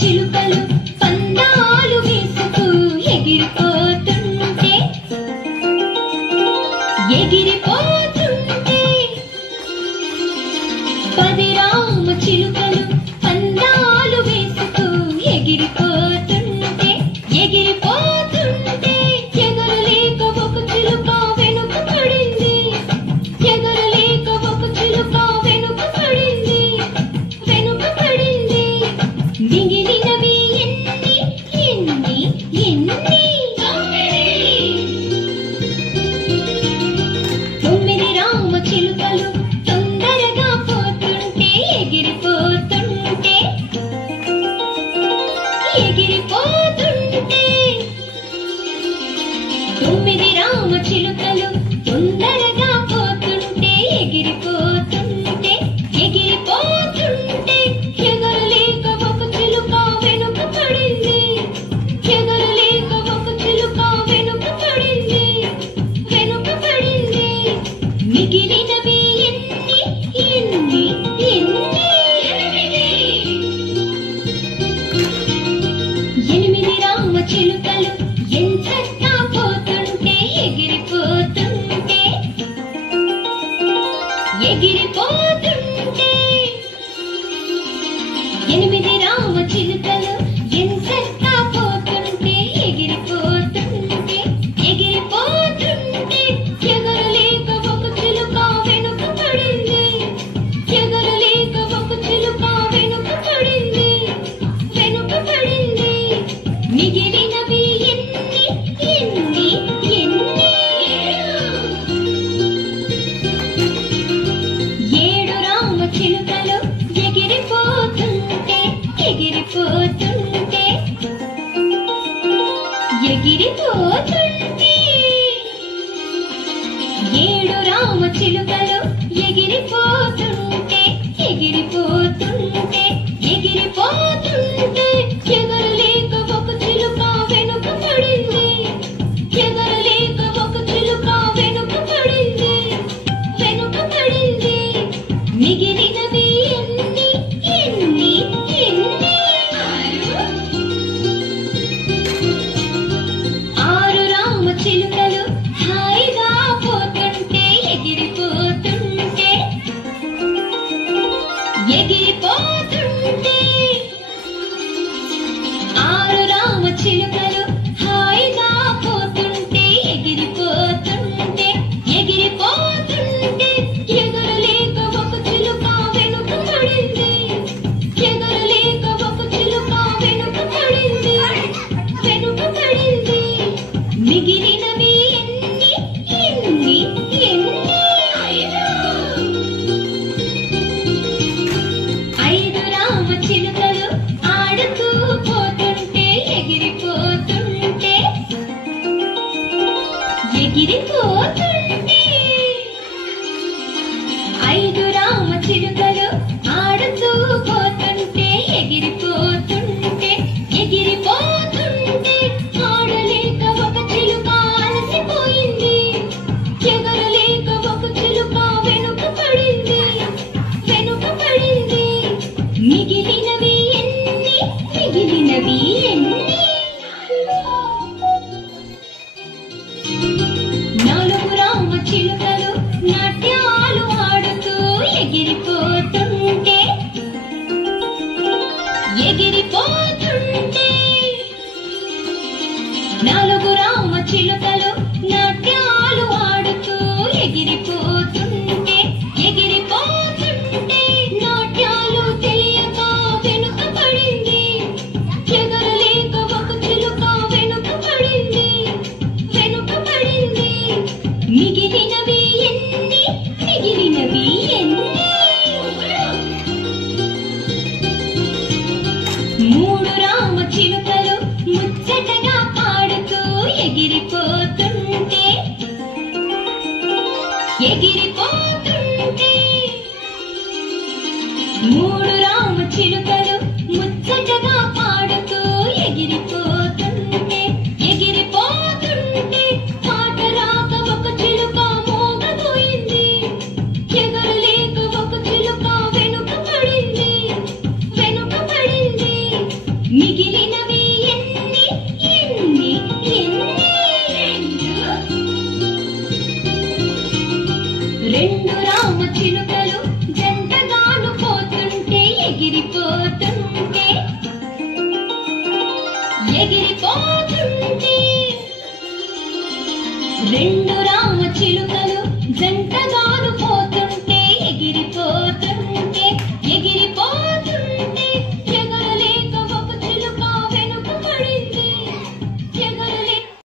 చిలుకలు పందాలు వేసుకు ఎగిరిపోతుంటే ఎగిరిపోతుంటే 10 రామ చిలుకలు పందాలు వేసుకు ఎగిరిపోతుంటే ఎగిరిపోతుంటే ఎగరలేక ఒక చిలుక వెనుక పడింది ఎగరలేక ఒక చిలుక వెనుక పడింది మిగిలినవి ఎన్ని ఎన్ని ఎన్ని 9 రామ చిలుకలు తొందరగా పోతుంటే ఎగిరిపోతుంటే ఎగిరిపోతుంటే 9 రామ చిలుకలు తొందరగా పోతుంటే ఎగిరిపోతుంటే ఎగిరిపోతుంటే ఎగరలేక ఒక చిలుక వెనుక పడింది ఎగరలేక ఒక చిలుక వెనుక పడింది మిగిలినవి ఎన్ని ఎన్ని ఎన్ని 8 రామ చిలుకలు ఎంచక్కా పోతుంటే ఎగిరిపోతుంటే ఎగిరిపోతుంటే 8 రామ చిలుకలు ఎంచక్కా పోతుంటే ఎగిరిపోతుంటే ఎగరలేక ఒక చిలుక వెనుక పడింది ఎగరలేక ఒక చిలుక వెనుక పడింది మిగిలినవి ఎన్ని ఎన్ని ఎన్ని 7 రామ చిలుకలు ఎగిరిపోతుంటే మూడు రామ చిలుకలు ముచ్చటగా పాడుతూ ఎగిరిపోతుంటే పాట రాక ఒక చిలుక మోగబోయింది. ఎగరలేక ఒక చిలుక వెనుక పడింది. మిగిలినవి ఎన్ని ఎన్ని ఎన్ని రెండు రామ చిలుకలు జంటగాను పోతుంటే ఎగిరిపోతుంటే రెండు రామ చిలుకలు జంటగాను పోతుంటే ఎగిరిపో